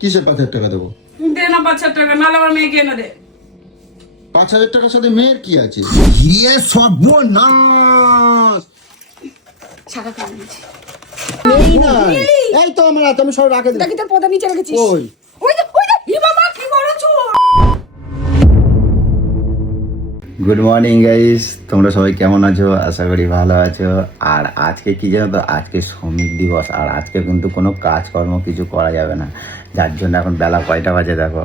কিসের 5,000 টাকা দেবো? দে না 5,000 টাকা, নাহলে আমার মেয়েকে এনে দে। 5,000 টাকার সাথে মেয়ের কি আছে? ইয়ে সর্বনাশ! শাখা করে দিয়েছি। এই নাই। এই তো আমার হাতে, আমি সব রাখে দিলাম। দেখি তোর পদা নিচে রেখেছিস। ওই ওই যে ই বাবা কি করেছো? গুড মর্নিং গাইস, তোমরা সবাই কেমন আছো? আশা করি ভালো আছো। আর আজকে কি জানো তো, আজকে শ্রমিক দিবস। আর আজকে কিন্তু কোনো কাজকর্ম কিছু করা যাবে না, যার জন্য এখন বেলা কয়টা বাজে দেখো,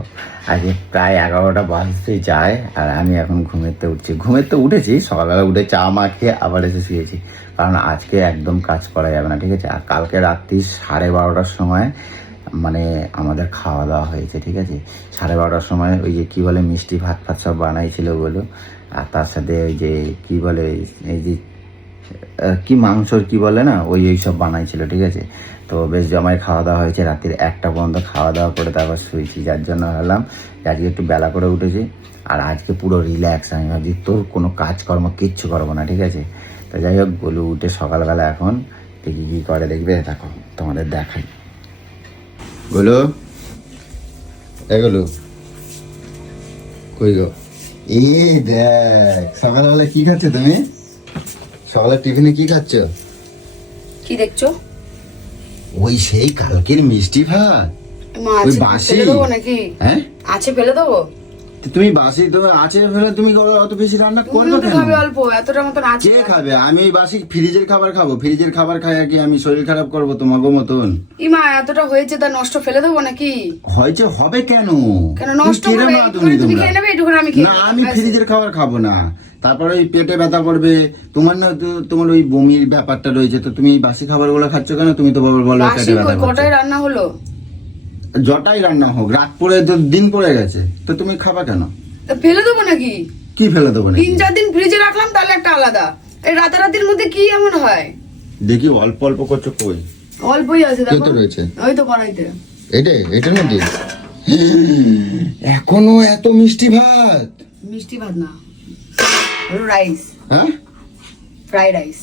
আজকে প্রায় 11টা বাজতে যায়। আর আমি এখন ঘুমেতে উঠেছি সকালবেলা, উঠে চা মা খেয়ে আবার এসে শুয়েছি, কারণ আজকে একদম কাজ করা যাবে না, ঠিক আছে? আর কালকে রাত্রি 12:30টার সময় মানে আমাদের খাওয়া দাওয়া হয়েছে, ঠিক আছে? 12:30টার সময় ওই যে কী বলে মিষ্টি ভাত ফাত সব বানাইছিল ওগুলো, আর তার সাথে ওই যে কী বলে এই যে কি মাংসর কি বলে না, ওই সব বানাইছিল, ঠিক আছে? তো বেশ জমায় খাওয়া দাওয়া হয়েছে, রাত্রির 1টা পর্যন্ত খাওয়া দাওয়া করে তারপর শুয়েছি, যার জন্য ভাবলাম যে আজকে একটু বেলা করে উঠেছি। আর আজকে পুরো রিল্যাক্স, আমি ভাবছি তোর কোনো কাজকর্ম কিচ্ছু করবো না, ঠিক আছে? তো যাই হোক, গোলু উঠে সকালবেলা এখন দেখি কী করে, দেখবে দেখো, তোমাদের দেখাই। বলো, এগুলো কই গো? এই দেখ, সকালবেলা কি খাচ্ছ তুমি? সকালে টিফিনে কি খাচ্ছ? কি দেখছো? ওই সেই কালকের মিষ্টি ভাত। মা ওই আছে বাসি? ফেলে দেবো নাকি? হ্যাঁ, আছে ফেলে দেবো? তুমি বাসি তো আছে ফেলে তুমি অত বেশি রান্না করবে তুমিও তো কেন? খাবে অল্প, এতটা মতন আছে। কে খাবে? আমি এই বাসি ফ্রিজের খাবার খাবো? ফ্রিজের খাবার খাই আর কি আমি শরীর খারাপ করবো তোমাকে মতন? ইমা এতটা হয়েছে, তা নষ্ট ফেলে দেবো নাকি? হয়েছে হবে কেন? কেন নষ্ট তুমি হবে? কিরম রাঁধুনি তুমি তোমরা? খেয়ে নেবে, এটুকুন আমি খেয়ে না, নেবো। আমি ব্যাস। ফ্রিজের খাবার খাবো না, তারপরে ওই পেটে ব্যথা করবে। তোমার না তোমার ওই বমির ব্যাপারটা রয়েছে, তো তুমি এই বাসি খাবার গুলো খাচ্ছ কেন? তুমি তো বলো বাসি পেটে ব্যথা কই, করছে। কটায় রান্না হলো? যটাই রান্না হোক, রাত পরে তো দিন পড়ে গেছে, তো তুমি খাবা কেন? তা ফেলে দেবো নাকি? কি ফেলে দেবো না? 3-4 দিন ফ্রিজে রাখলাম, তাহলে একটা আলাদা। এই রাতারাতির মধ্যে কি এমন হয়? দেখি অল্প অল্প করছো কই? অল্পই আছে দেখো। কত রয়েছে? ওই তো কড়াইতে। এটার মধ্যে এখনো এত মিষ্টি ভাত? মিষ্টি ভাত না, রাইস, হ্যাঁ, ফ্রাই রাইস।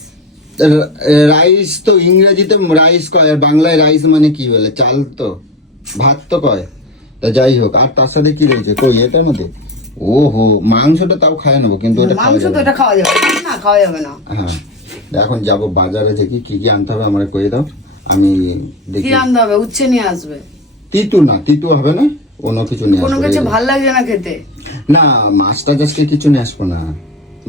রাইস তো ইংরেজিতে রাইস কয়, আর বাংলায় রাইস মানে কি বলে? চাল তো, ভাত তো কয়। তা যাই হোক, আর তার সাথে কি রয়েছে কই এটার মধ্যে? ওহো, মাংসটা তাও খায় নেবো, কিন্তু ওটা খাওয়া মাংস তো যাবে না। এটা খাওয়া যাবে না, খাওয়া যাবে না। হ্যাঁ, এখন যাবো বাজারে, দেখি কি কি আনতে হবে আমার কয়ে দাও, আমি কি দেখি। আনতে হবে? উচ্ছে নিয়ে আসবে। তিতু হবে না, অন্য কিছু নিয়ে কোনো আসবো। কিছু ভাল লাগছে না খেতে। না, মাছ টাছ আজকে কিছু নিয়ে আসবো না,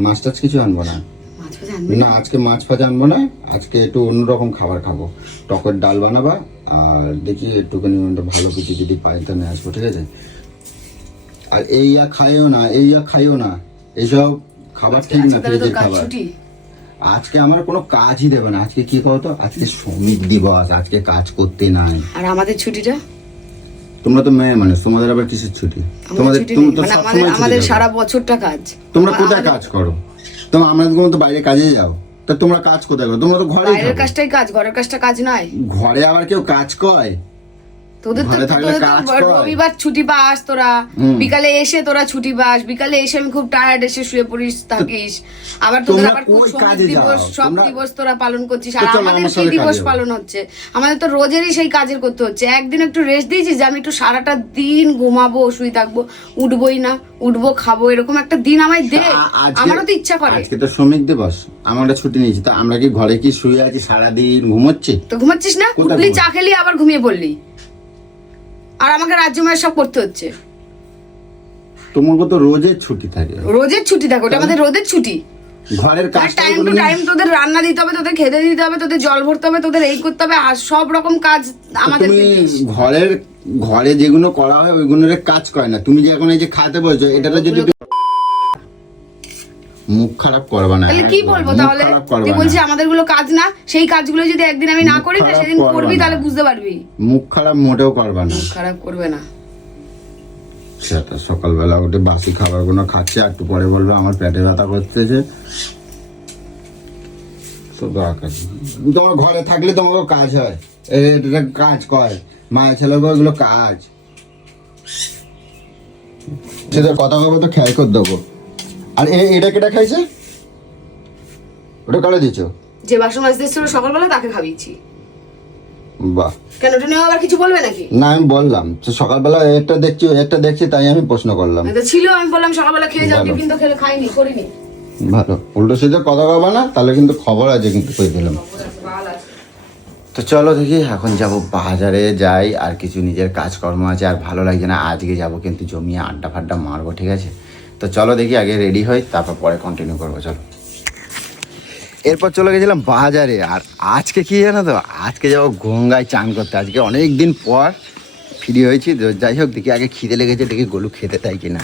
মাছ টাছ কিছু আনবো না। মাছ ভাজা আনবে? না, আজকে মাছ ফাজা আনবো না, আজকে একটু অন্যরকম খাবার খাবো। টকের ডাল বানাবা, আর দেখি একটুখানি ভালো কিছু যদি পাই তা নিয়ে আসবো, ঠিক আছে? আর এইয়া খাইও না, এইসব খাবার ঠিক না, তাহলে তো ফ্রিজের কাজ খাবার। ছুটি। আজকে আমার কোনো কাজই দেবে না। আজকে কি কতো, আজকে শ্রমিক দিবস, আজকে কাজ করতে নাই। আর আমাদের ছুটিটা? তোমরা তো মেয়ে মানুষ, তোমাদের আবার কিসের ছুটি? তোমাদের ছুটি তুমি নেই। তো মানে সবসময় ছুটি আমাদের থাকো। সারা বছরটা কাজ। তোমরা কোথায় কাজ করো? তোমরা আমাদের তো বাইরে কাজে যাও, তা তোমরা কাজ কোথায় করো? তোমরা তো ঘরে বাইরের কাজটাই কাজ, ঘরের কাজটা কাজ নয়। ঘরে আবার কেউ কাজ করে? তোদের তো ঘরে থাকলে তোদের তো কাজ কর। রবিবার ছুটি পাস তোরা, বিকালে এসে তোরা ছুটি পাস, বিকালে এসে আমি খুব টায়ার্ড, এসে শুয়ে পড়িস থাকিস। আবার তোদের তোমরা আবার কই শ্রমিক কাজে দিবস, যাও? সব তোমরা- দিবস তোরা পালন করছিস। তো আর চলো আমাদের আমার কি সাথে দিবস কাজে যাও। পালন হচ্ছে? আমাদের তো রোজেরই সেই কাজের করতে হচ্ছে। একদিন একটু রেস্ট দিয়েছিস যে আমি একটু সারাটা দিন ঘুমাবো, শুয়ে থাকবো, উঠবোই না, উঠবো খাবো, এরকম একটা দিন আমায় দে। আমারও তো ইচ্ছা করে। আজকে তো শ্রমিক দিবস, আমরা ছুটি নিয়েছি, তা আমরা কি ঘরে কি শুয়ে আছি সারাদিন ঘুমোচ্ছি? তো ঘুমাচ্ছিস না? কোথায় উঠলি, ঘুমাচ্ছি? চা খেলি, আবার ঘুমিয়ে পড়লি। আর আমাকে রাজ্য মায়ের সব করতে হচ্ছে। তোমাকে তো রোজের ছুটি থাকে। রোজের ছুটি থাকে, ওটা আমাদের রোদের ছুটি। ঘরের কাজ টাইম টু টাইম তোদের রান্না দিতে হবে, তোদের খেতে দিতে হবে, তোদের জল ভরতে হবে, তোদের এই করতে হবে, আর সব রকম কাজ আমাদের তুমি ঘরে যেগুলো করা হয় ওইগুলোর কাজ করে না। তুমি যে এখন এই যে খাতে বলছো, এটা তো যদি মুখ খারাপ করবা না। তাহলে কি বলবো? মুখ তাহলে খারাপ করবা তুই না। বলছিস আমাদের গুলো কাজ না? সেই কাজগুলো যদি একদিন আমি না মুখ করি, না খারাপ সেদিন করবা করবি, না। তাহলে বুঝতে পারবি। মুখ খারাপ মোটেও করবা না। মুখ খারাপ করবে না। সেটা সকালবেলা উঠে বাসি খাবারগুলো খাচ্ছে, আর একটু পরে বলবে আমার পেটে ব্যথা করতেছে। তোমার ঘরে থাকলে তোমাকে কাজ হয়, এটা কাজ কয় মায়ের ছেলেকে, ওইগুলো কাজ। সেটা কথা কবে তো খেয়াল করে দেবো। আর এটা কেটা খাইছে? ওটা কালে দিচ্ছ? যে বাসন মাজতে এসেছিল সকালবেলা, তাকে খাবিয়েছি। বাহ। কেন ওটা নিয়ে আবার কিছু বলবে নাকি? না আমি বললাম তো সকালবেলা একটা দেখছি তাই আমি প্রশ্ন করলাম। এটা ছিল, আমি বললাম সকালবেলা খেয়ে যাও, টিফিন তো খেলে খাইনি, করিনি। ভালো, উল্টো সিধে কথা কবা না, তাহলে কিন্তু খবর আছে কিন্তু কই দিলাম। তো চলো দেখি এখন যাব বাজারে যাই, আর কিছু নিজের কাজকর্ম আছে, আর ভালো লাগছে না আজকে যাব কিন্তু জমিয়ে আড্ডা ফাড্ডা মারবো, ঠিক আছে? তো চলো দেখি আগে রেডি হই, তারপর পরে কন্টিনিউ করবো, চলো। এরপর চলে গেছিলাম বাজারে, আর আজকে কি জানো তো, আজকে যাবো গঙ্গায় চান করতে। আজকে অনেক দিন পর ফ্রি হয়েছি, তো যাই হোক দেখি আগে খিদে লেগেছে, দেখি গোলু খেতে তাই কিনা।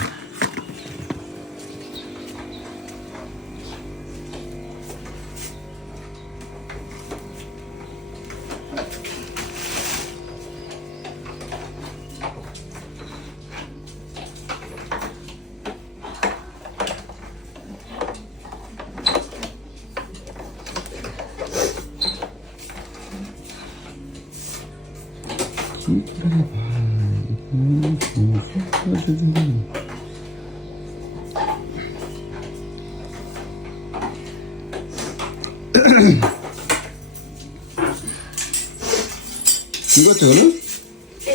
কি করছো গোলু?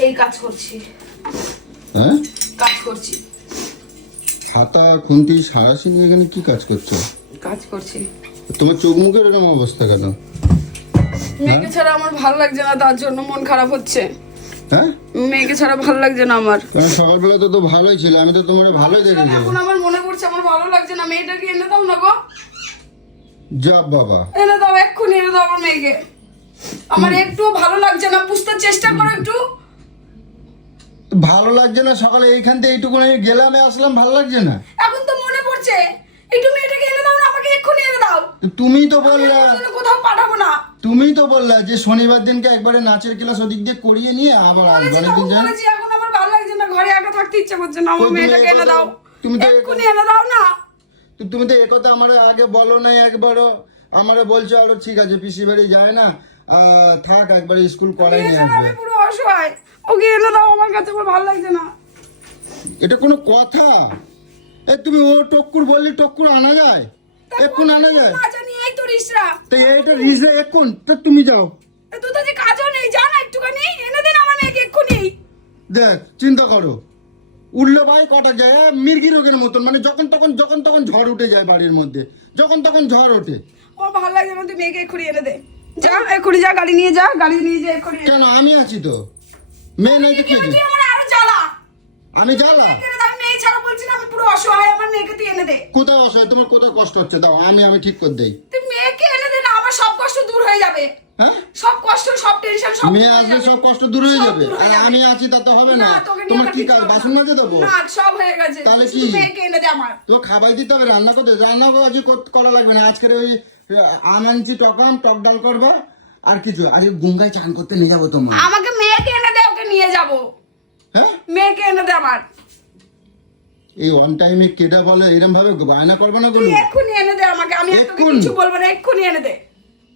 এই কাজ করছি। হ্যাঁ, কাজ করছি। হাতা খুন্তি সারাশি নিয়ে এখানে কি কাজ করছো? কাজ করছি। তোমার চোখ মুখের এরকম অবস্থা কেন? মেয়েকে ছাড়া আমার ভালো লাগছে না, তার জন্য মন খারাপ হচ্ছে। হ্যাঁ, মেয়েকে ছাড়া ভালো লাগছে না আমার। কারণ সকালবেলা তো ভালোই ছিল, আমি তো তোমার ভালোই দেখেছি। এখন আমার মনে পড়ছে আমার ভালো লাগছে না। মেয়েটাকে এনে দাও না গো, যা বাবা, এনে দাও, এক্ষুনি এনে দাও আমার মেয়েকে। আমার একটু ভালো লাগছে না, বুঝতে চেষ্টা করো একটু। ভালো লাগছে না? সকালে এইখান থেকে এইটুকু গেলাম আসলাম, ভালো লাগছে না? এখন তো মনে পড়ছে, একটু মেয়েটাকে এনে দাও না, আমাকে এক্ষুনি এনে দাও। তুমি তো বললা, কোথাও পাঠাবো না। তুমি তো বললা যে শনিবার দিনকে একবারে নাচের ক্লাস ওদিক দিয়ে করিয়ে নিয়ে আবার আসবো। অনেকদিন যাই, বলেছি, এখন আমার ভালো লাগছে না, ঘরে একা থাকতে ইচ্ছা করছে না। আমার তুমি মেয়েটাকে এনে দাও, তুমি তো এক্ষুনি এনে দাও না। তুমি তো একথা আমার আগে বলো নাই একবারও। আমারে বলছো আরো ঠিক আছে পিসি বাড়ি যায় না, থাক একবার স্কুল করাই নিয়ে আসবে। আমি পুরো অসহায়, ওকে এনে দাও, আমার কাছে আমার ভালো লাগছে না। এটা কোনো কথা? তুমি ও টক্কুর বললি, টক্কুর আনা যায়? এক্ষুন আনা যায়? না জানি, এই তো রিসরা। তো এইটা রিজে এক্ষুন, তো তুমি যাও। তো তো যে কাজও নেই, যা না একটুখানি এনে দেন আমার মেয়েকে এক্ষুনি। দেখ চিন্তা করো, উঠলে ভাই কটা যায় মির্গি রোগের মতন, মানে যখন তখন ঝড় উঠে যায় বাড়ির মধ্যে, যখন তখন ঝড় ওঠে। আমার ভালো লাগছে না, তুই মেয়েকে এক্ষুনি এনে দে। যা এক্ষুনি, যা গাড়ি নিয়ে যা, গাড়ি নিয়ে যা এক্ষুনি। কেন, আমি আছি তো, মেয়ে নেই তো কি হয়েছে? তুই আমার আরো জ্বালা। আমি জ্বালা? আমি মেয়ে ছাড়া বলছি না, আমি পুরো অসহায়, আমার মেয়েকে তুই এনে দে। কোথায় অসহায়? তোমার কোথায় কষ্ট হচ্ছে দাও, আমি ঠিক করে দেই। তুই মেয়েকে এনে দে না, আমার সব কষ্ট দূর হয়ে যাবে। হ্যাঁ, সব কষ্ট, সব টেনশন সব মেয়ে আসলে সব কষ্ট দূর হয়ে সব যাবে, দূর হয়ে আর যাবে। আমি আছি তাতে হবে না? তোকে নিয়ে তোমার আমার কি কিচ্ছু কাজ, হবে না। বাসন মাজে দেবো? না, সব হয়ে গেছে। তাহলে শুধু কি? মেয়েকে এনে দে আমার। তো খাবাই দিতে হবে, রান্না আজকে করা লাগবে না। আজকের ওই আনাঞ্চি টক ডাল করবা, আর কিছু। আজকে গঙ্গায় চান করতে নিয়ে যাবো তোমার। আমাকে মেয়েকে এনে দে, ওকে নিয়ে যাব। হ্যাঁ, মেয়েকে এনে দে আমার। এই অন টাইমে কেডা বলে এরকম ভাবে বায়না করবে না তুই বলুন? এক্ষুনি এনে দে আমাকে, আমি আর তোকে এক্ষুনি? কিছু বলবো না, এক্ষুনি এনে দে।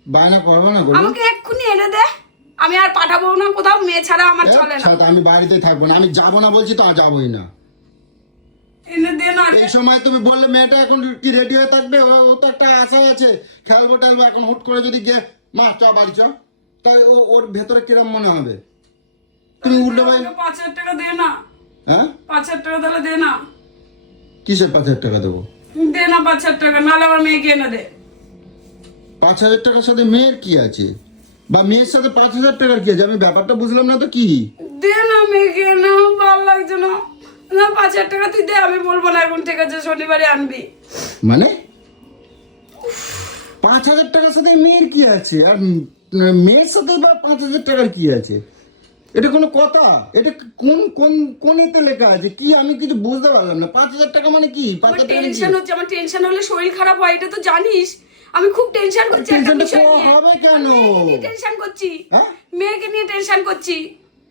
বায়না করবে না বলুন? আমাকে এক্ষুনি এনে দে, আমি আর পাঠাবো না কোথাও, মেয়ে ছাড়া আমার চলে না। আমি বাড়িতে থাকবো না, আমি যাবো না বলছি তো, যাবোই না। এনে দে না। এই সময় তুমি বললে মেয়েটা এখন কি রেডি হয়ে থাকবে? ও তো একটা আশা আছে, খেলবো টেলবো। এখন হুট করে যদি গিয়ে মা চ বাড়ি চ, তাই ওর ভেতরে কিরম মনে হবে? তুমি উল্টো ভাই, 5,000 টাকা দে না। হ্যাঁ 5,000 টাকা তাহলে দে না। কিসের 5,000 টাকা দেবো? দে না 5,000 টাকা, নাহলে আমার মেয়েকে এনে দে। 5,000 টাকার সাথে মেয়ের কি আছে, বা মেয়ের সাথে 5,000 টাকার কি আছে? আমি ব্যাপারটা বুঝলাম না তো। কি দে না মেয়েকে এনে, ভালো লাগছে না। না 5,000 টাকা তুই দে, আমি বলবো না এখন, ঠিক আছে শনিবারে আনবি। মানে 5,000 টাকার সাথে মেয়ের কি আছে? আর মেয়ের সাথে বা 5,000 টাকার কি আছে? এটা কোনো কথা? এটা কোন এতে লেখা আছে কি? আমি কিছু বুঝতে পারলাম না। 5,000 টাকা মানে কি? 5,000 টাকা টেনশন হচ্ছে, আমার টেনশন হলে শরীর খারাপ হয়, এটা তো জানিস। আমি খুব টেনশন করছি একটা টেনশনটা বিষয় নিয়ে। হবে কেন? টেনশন করছি, হ্যাঁ, মেয়েকে নিয়ে টেনশন করছি।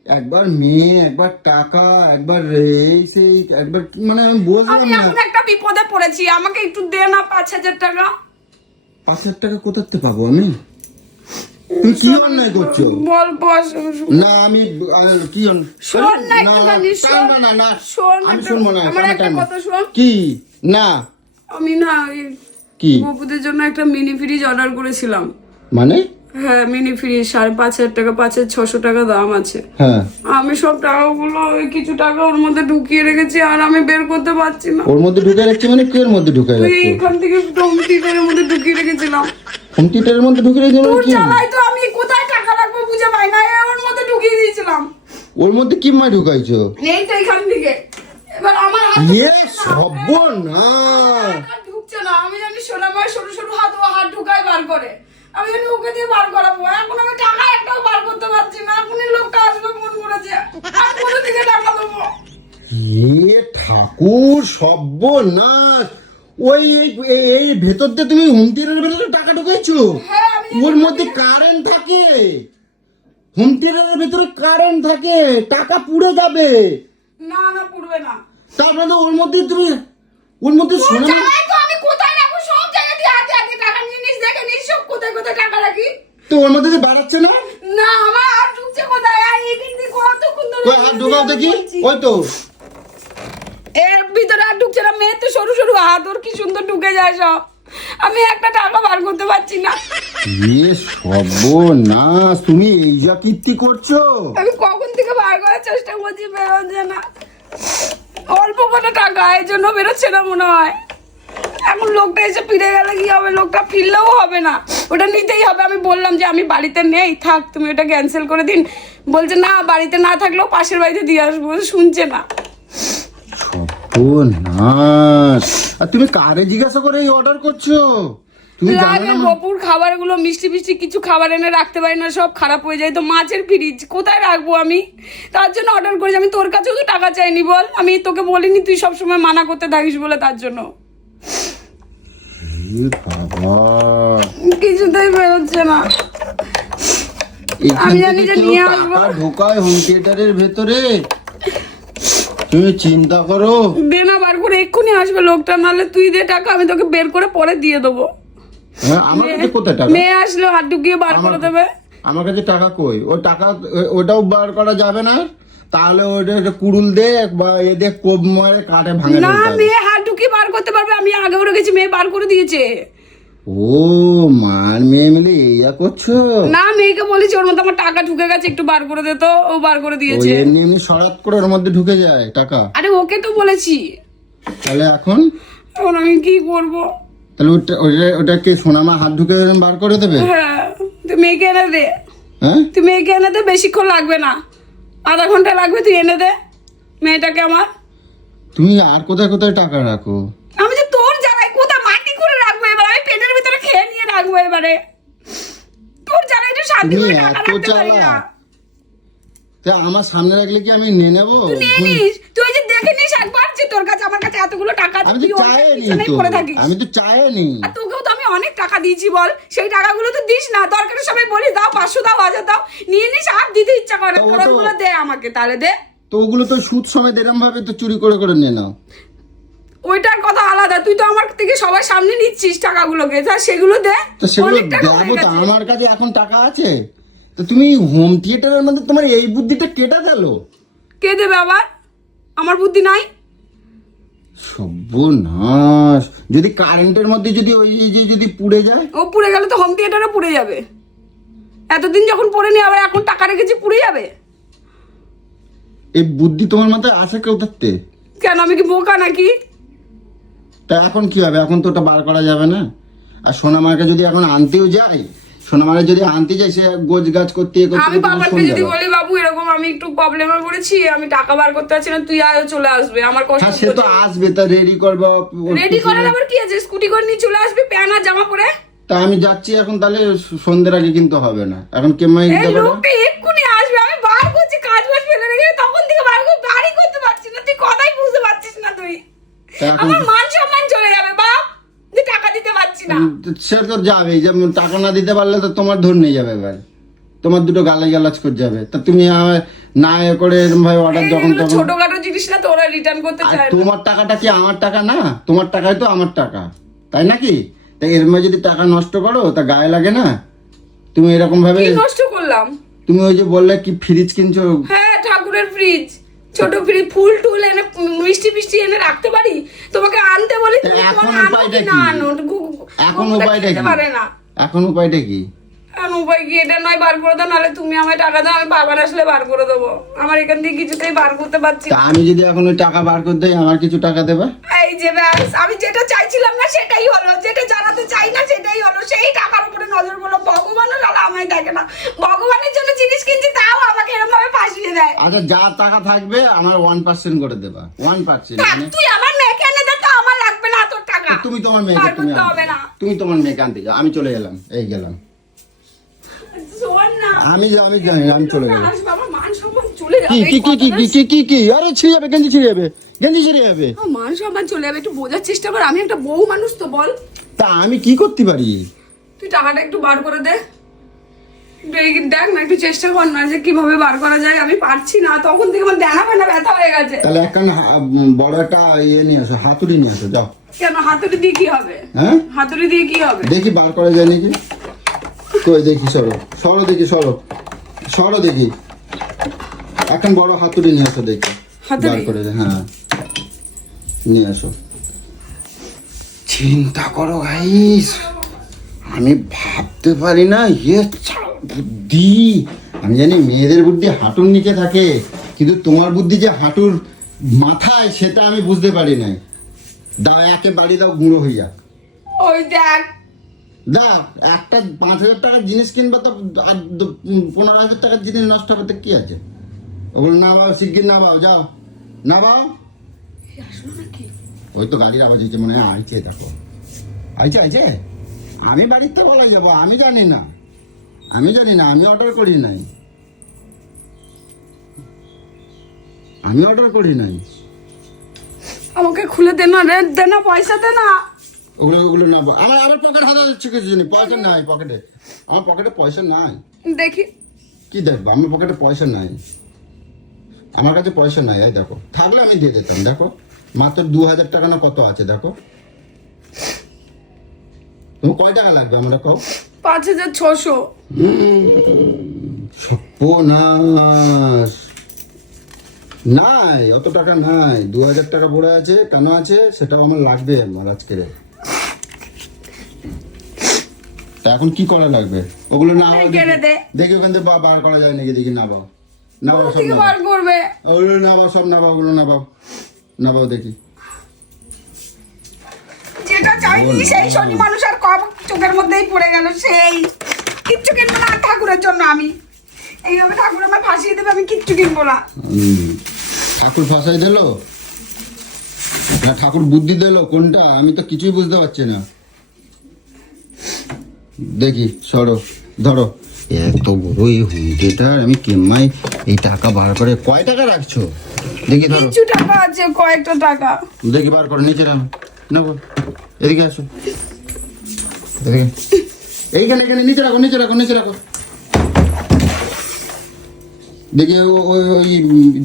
একবার মেয়ে, একবার টাকা, একবার এই সেই, একবার মানে আমি বুঝলাম আমি না। এখন একটা বিপদে পড়েছি, আমাকে একটু দে না 5,000 টাকা। 5,000 টাকা কোথাতে পাবো আমি? তুমি কি অন্যায় করছো? বল বস। না আমি কি শোন না একটুখানি, শোন। না শোন, আমি শুনবো না। আমার একটা কথা শোন। কি? না আমি না কি? গপুদের জন্য একটা মিনি ফ্রিজ অর্ডার করেছিলাম। মানে হ্যাঁ মিনি ফ্রিজ 5,500 টাকা, 5,600 টাকা দাম আছে। হ্যাঁ, আমি সব টাকাগুলো ওই কিছু টাকা ওর মধ্যে ঢুকিয়ে রেখেছি আর আমি বের করতে পারছি না। ওর মধ্যে ঢুকে রাখছি মানে কি? এর মধ্যে ঢুকে তুই রাখছো? এখান থেকে হোম থিয়েটারের মধ্যে ঢুকিয়ে রেখেছিলাম। হোম থিয়েটারের মধ্যে ঢুকে রাখছি মানে তোর কি? জ্বালাই তো আমি কোথায় টাকা রাখবো বুঝে পাই না, ওর মধ্যে ঢুকিয়ে দিয়েছিলাম। ওর মধ্যে কি মা ঢুকাইছো? এই তো এখান থেকে। এবার আমার হাত ইয়ে সর্বনাশ! হাত ঢুকছে না। আমি জানি সোনাময় সরু সরু হাত ও হাত ঢুকায় বার করে, আমি জানি ওকে দিয়ে বার করাবো। এখন আমি টাকা একটাও বার করতে পারছি না। এখনই লোকটা আসবে ফোন করেছে, আমি কোথা থেকে টাকা দেবো? এ ঠাকুর সর্বনাশ! ওই এই ভেতর দিয়ে তুমি হোম থিয়েটারের ভেতরে টাকা ঢুকাইছো? হ্যাঁ, আমি ওর মধ্যে কারেন্ট থাকে, হোম থিয়েটারের ভেতরে কারেন্ট থাকে, টাকা পুড়ে যাবে। না না পুড়বে না। তার মানে ওর মধ্যে তুমি ওর মধ্যে সোনা জ্বালাই তো আমি কোথায় রাখবো? সব জায়গা দিয়ে হাতে হাতে টাকা নিয়ে নিস, দেখে নিস সব কোথায় কোথায় টাকা রাখি। তো ওর মধ্যে দিয়ে বাড়াচ্ছে না? না আমার হাত ঢুকছে কোথায়? আর এখান থেকে কতক্ষণ ধরে ওই হাত ঢোকাও দেখি। ওই তো এর ভিতরে আর ঢুকছে না। মেয়ে তো সরু সরু হাত, ওর কি সুন্দর ঢুকে যায় সব। আমি একটা টাকা বার করতে পারছি না। এ সর্বনাশ! তুমি এই যা কীর্তি করছো। আমি কখন থেকে বার করার চেষ্টা করছি, বেরোচ্ছে না। অল্প কটা টাকা, এই জন্য বেরোচ্ছে না মনে হয়। এখন লোকটা এসে ফিরে গেলে কি হবে? লোকটা ফিরলেও হবে না, ওটা নিতেই হবে। আমি বললাম যে আমি বাড়িতে নেই, থাক তুমি ওটা ক্যান্সেল করে দিন। বলছে না, বাড়িতে না থাকলেও পাশের বাড়িতে দিয়ে আসবো। শুনছে না। সর্বনাশ! আর তুমি কারে জিজ্ঞাসা করে এই অর্ডার করছো? তুমি জানো লাগে না? গপুর খাবারগুলো মিষ্টি মিষ্টি কিছু খাবার এনে রাখতে পারি না, সব খারাপ হয়ে যায়। তো মাছের ফ্রিজ কোথায় রাখবো আমি? তার জন্য অর্ডার করেছি। আমি তোর কাছেও তো টাকা চাইনি বল, আমি তোকে বলিনি তুই সবসময় মানা করতে থাকিস বলে, তার জন্য। এ বাবা! কিছুতেই বেরোচ্ছে না। এখান আমি জানি থেকে যে কেউ নিয়ে আসবো। টাকা ঢোকায় হোম থিয়েটারের ভেতরে? তুমি চিন্তা করো। দে না, বার করে এক্ষুনি আসবে লোকটা, নাহলে তুই দে টাকা, আমি তোকে বের করে পরে দিয়ে দেবো। হ্যাঁ, আমার কাছে কোথায় টাকা? মেয়ে আসলে হাত ঢুকিয়ে বার করে দেবে। আমার কাছে টাকা কই? ওই টাকা ওটাও বার করা যাবে না। তাহলে ওটা একটা কুড়ুল দে বা এ দে, কোপ মরে কাটে ভাঙে না, ফেলতে হবে। মেয়ে হাত ঢুকিয়ে বার করতে পারবে। আমি আগেও রেখেছি, মেয়ে বার করে দিয়েছে। ও মার মেয়ে মিলে ইয়া করছো? না, মেয়েকে বলেছি ওর মধ্যে আমার টাকা ঢুকে গেছে, একটু বার করে দে। তো ও বার করে ওই দিয়েছে। এমনি এমনি সরাত করে ওর মধ্যে ঢুকে যায় টাকা? আরে ওকে তো বলেছি। তাহলে এখন এখন আমি কি করব? তাহলে ওটাকে সোনামা হাত ঢুকে বার করে দেবে? হ্যাঁ, তুই মেয়েকে এনে দে। হ্যাঁ, তুই মেয়েকে এনে দে, বেশিক্ষণ লাগবে না, আধা ঘন্টা লাগবে। তুই এনে দে মেয়েটাকে আমার। তুমি আর কোথায় কোথায় টাকা রাখো? আমি যে তোর জায়গায় কোথায় মাটি করে রাখবো এবার? আমি পেটের ভিতরে খেয়ে নিয়ে রাখবো এবারে। তোর জায়গায় একটু শান্তি তুমি করে টাকা এত রাখতে পারি না। চালাক। তা আমার সামনে রাখলে কি আমি নিয়ে নেবো? তুই নিয়ে নিস। তুই যে দেখে নিস একবার যে তোর কাছে আমার কাছে এতগুলো টাকা আছে, আমি তো তুই ওর চাইনি পিছনেই তো, পড়ে থাকিস। আমি তো চাইনি। আর তোকেও তো আমি অনেক টাকা দিয়েছি বল, সেই টাকাগুলো তো দিস না। দরকারে সবাই বলি দাও 500 দাও 1000 দাও, নিয়ে নিস। আর দিতে ইচ্ছা করে না। তা ও তোর তো- ওগুলো দে আমাকে, তাহলে দে। তো ওগুলো তো সুদ সমেত এরম ভাবে তো চুরি করে করে নিয়ে নাও। ওইটার কথা আলাদা। তুই তো আমার থেকে সবার সামনে নিচ্ছিস টাকাগুলোকে, তা সেগুলো দে। তো সেগুলো অনেক টাকা হয়ে দেবো তো, গেছে। আমার কাছে এখন টাকা আছে। তো তুমি হোম থিয়েটারের মধ্যে তোমার এই বুদ্ধিটা কেটে গেল? কে দেবে আবার? আমার বুদ্ধি নাই? সর্বনাশ! যদি কারেন্টের মধ্যে যদি ওই যে যদি পুড়ে যায়? ও পুড়ে গেলে তো হোম থিয়েটারে পুড়ে যাবে। এতদিন যখন পড়ে নি, আবার এখন টাকা রেখেছি, পুড়ে যাবে। এই বুদ্ধি তোমার মাথায় আসে কেউ থাকতে? কেন, আমি কি বোকা নাকি? তা এখন কি হবে? এখন তো ওটা বার করা যাবে না। আর সোনামাকে যদি এখন আনতেও যাই, সোনামাকে যদি আনতে যাই, সে গোছ গাছ করতে এ করতে আমি করতে বাবাকে সন্ধ্যা যদি হবে। বলি বাবু এরকম আমি একটু প্রবলেমে পড়েছি, আমি টাকা বার করতে পারছি না, তুই আয়ও চলে আসবে, আমার কষ্ট হ্যাঁ, সে তো আসবে, তা রেডি করবা। রেডি করার আবার কি আছে? স্কুটি করে নিয়ে চলে আসবি, প্যান্ট আর জামা পরে। তা আমি যাচ্ছি এখন, তাহলে সন্ধ্যের আগে কিন্তু হবে না। এখন কেমন এই দিতে পারো? লোকটা এক্ষুনি আসবে, আমি বার করছি, কাজ বাজ ফেলে রেখে তখন থেকে বার করে বাড়ি করতে পারছি না। তুই কথাই বুঝতে পারছিস না তুই। তা এখন আমার মান সম্মান চলে যাবে বাপ, যে টাকা দিতে পারছি না। সে তো যাবে, যেমন টাকা না দিতে পারলে তো তোমার ধর নিয়ে যাবে, এবার তোমার দুটো গালে গালাজ করে যাবে। তা তুমি না এ করে এরকম ভাবে অর্ডার যখন তখন। ছোটখাটো জিনিস না তো, ওরা রিটার্ন করতে আর চায় না। তোমার টাকাটা কি আমার টাকা না? তোমার টাকাই তো আমার টাকা, তাই নাকি? তাই এর মধ্যে যদি টাকা নষ্ট করো তা গায়ে লাগে না? তুমি এরকম ভাবে, কি নষ্ট করলাম? তুমি ওই যে বললে কি ফ্রিজ কিনছো? হ্যাঁ, ঠাকুরের ফ্রিজ, ছোট ফ্রিজ, ফুল টুল এনে মিষ্টি ফিষ্টি এনে রাখতে পারি। তোমাকে আনতে বলি, তুমি এখন তোমার আনো উপায়টা কি না কি? আনো, এখন গোবরটা উপায়টা খেতে কি? পারে না। এখন উপায়টা কি? কারণ উপায় কি, এটা নয় বার করে দাও, নাহলে তুমি আমায় টাকা দাও, আমি বাবার আসলে বার করে দেবো। আমার এখান থেকে কিছুতেই বার করতে পারছি তা না। আমি যদি এখন ওই টাকা বার করতে যাই, আমার কিছু টাকা দেবে? এই যে ব্যাস, আমি যেটা চাইছিলাম না সেটাই হলো, যেটা জানাতে চাই না সেটাই হলো। সেই টাকার উপরে নজর বলো, ভগবানও নাহলে আমায় দেখে না। ভগবানের জন্য জিনিস কিনছি, তাও আমাকে এরকম ভাবে ফাঁসিয়ে দেয়। আচ্ছা, যা টাকা থাকবে আমার 1% করে দেবা। 1% থাক, মানে তুই আমার মেয়েকে এনে দে, তো আমার লাগবে না তোর টাকা। তুমি তোমার মেয়েকে বার করতে হবে না। তুমি তোমার মেয়েকে আনতে যাও, আমি চলে গেলাম। এই গেলাম শোন না, আমি জানি না, আমি চলে গেলাম। আসবে, আমার মান সম্মান চলে যাবে। কি কি কি কি কি কি কি আরে ছিঁড়ে যাবে, গেঞ্জি ছিঁড়ে যাবে, গেঞ্জি ছিঁড়ে যাবে। আমার মান সম্মান চলে যাবে, একটু বোঝার চেষ্টা কর। আমি একটা বউ মানুষ, তো বল তা আমি কি করতে পারি? তুই টাকাটা একটু বার করে দে। দেখ না, একটু চেষ্টা কর না যে কিভাবে বার করা যায়। আমি পারছি না, তখন থেকে আমার ডানা ফানা ব্যথা হয়ে গেছে। তাহলে একখান বড় একটা ইয়ে নিয়ে আসো, হাতুড়ি নিয়ে আসো, যাও। কেন, হাতুড়ি দিয়ে কি হবে? হ্যাঁ, হাতুড়ি দিয়ে কি হবে? দেখি বার করা যায় নাকি। কই দেখি, সরো সরো দেখি, সরো সরো দেখি। এখন বড় হাতুড়ি নিয়ে আসো, দেখি হাতুড়ি? বার করে দে। হ্যাঁ, নিয়ে আসো। চিন্তা করো গাইস, আমি ভাবতে পারি না ইয়ে বুদ্ধি। আমি জানি মেয়েদের বুদ্ধি হাঁটুর নিচে থাকে, কিন্তু তোমার বুদ্ধি যে হাঁটুর মাথায়, সেটা আমি বুঝতে পারি নাই। দাও, একে বাড়ি দাও, গুঁড়ো হইয়া। ওই দেখ, দা, একটা 5,000 টাকার জিনিস কিনবে তো 15,000 টাকার জিনিস নষ্ট করতে কি আছে? ওগুলো না বাও, শিগগির না বাও, যাও না বাও। আসলো নাকি? ওই তো গাড়ির আওয়াজ হচ্ছে, মনে হয় আইছে। দেখো, আইছে আইছে। আমি বাড়িতে বলা যাবো, আমি জানি না, আমি অর্ডার করি নাই, আমাকে খুলে দে না রে, দে না, পয়সা দে না। ওগুলো না বাও। আমার পকেট হাতে যাচ্ছে কিছু নেই, পয়সা নাই পকেটে। আমার পকেটে পয়সা নাই। দেখি কি দেখবো, আমার পকেটে পয়সা নাই, আমার কাছে পয়সা নাই। এই দেখো, থাকলে আমি দিয়ে দিতাম। দেখো, মাত্র 2,000 টাকা না কত আছে, দেখো। তোমার কয় টাকা লাগবে আমরা কও? 5,600। সর্বনাশ, নাই, অত টাকা নাই। 2,000 টাকা পড়ে আছে, কেন আছে সেটাও আমার লাগবে, আমার আজকে। তা এখন কি করা লাগবে? ওগুলো না বাও, কেড়ে দে। দেখি ওখান থেকে বার করা যায় নাকি, দেখি। না বাও, না বাও, সব থেকে না বার বাও। করবে? ওগুলো না বাও, সব না বাও, ওগুলো না বাও, না বাও, দেখি। যেটা চাইনি সেই শনি মানুষ আর কম চোখের মধ্যেই পড়ে গেল। সেই কিচ্ছু কিনবো না ঠাকুরের জন্য। আমি এইভাবে ঠাকুর আমায় ফাঁসিয়ে দেবে, আমি কিচ্ছু কিনবো না। ঠাকুর ফাঁসাই দিল না ঠাকুর বুদ্ধি দিল, কোনটা আমি তো কিছুই বুঝতে পারছি না। দেখি, সরো, ধরো। এত বড় এই হুন্ডিটার আমি কেমাই এই টাকা বার করে কয় টাকা রাখছো? দেখি, ধরো। কিছু টাকা আছে, কয়েকটা টাকা। দেখি, বার করো, নিচে রাখো। নেবো, এদিকে আসো, এদিকে। এইখানে এখানে নিচে রাখো, নিচে রাখো, নিচে রাখো। দেখি ওই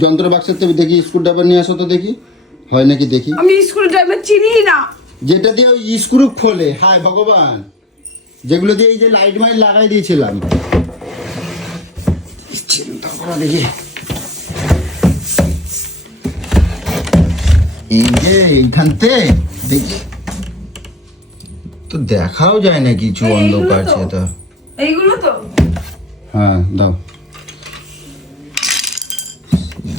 যন্ত্র বাক্সের থেকে দেখি স্ক্রু ড্রাইভার নিয়ে আসো তো, দেখি হয় নাকি দেখি। আমি স্কুল ড্রাইভার চিনি না। যেটা দিয়ে ওই স্ক্রু খোলে, হায় ভগবান, যেগুলো দিয়ে এই যে লাইট মাইট লাগাই দিয়েছিলাম। চিন্তা করো দেখি, এই যে এইখানতে দেখি তো দেখাও যায় না কিছু, অন্ধকার সেটা। এইগুলো তো হ্যাঁ, দাও।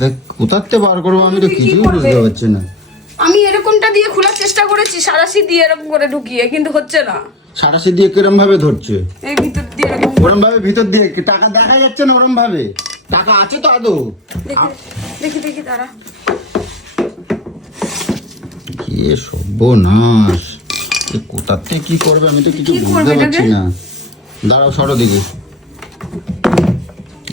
দেখ, কোথাতে বার করবো আমি তো কি কিছুই করবে? বুঝতে পারছি না। আমি এরকমটা দিয়ে খোলার চেষ্টা করেছি, সারাশি দিয়ে এরকম করে ঢুকিয়ে, কিন্তু হচ্ছে না। সারাশি দিয়ে কিরম ভাবে ধরছে? এই ভিতর দিয়ে এরকম করে। ওরম ভাবে ভিতর দিয়ে টাকা দেখা যাচ্ছে না, ওরম ভাবে টাকা আছে তো আদৌ? দেখি দেখি দেখি তারা। কি সর্বনাশ, কোথাতে কি করবে আমি তো কিছু কি বুঝতে করবে পারছি এটাকে? না। দাঁড়াও, সরো দেখি।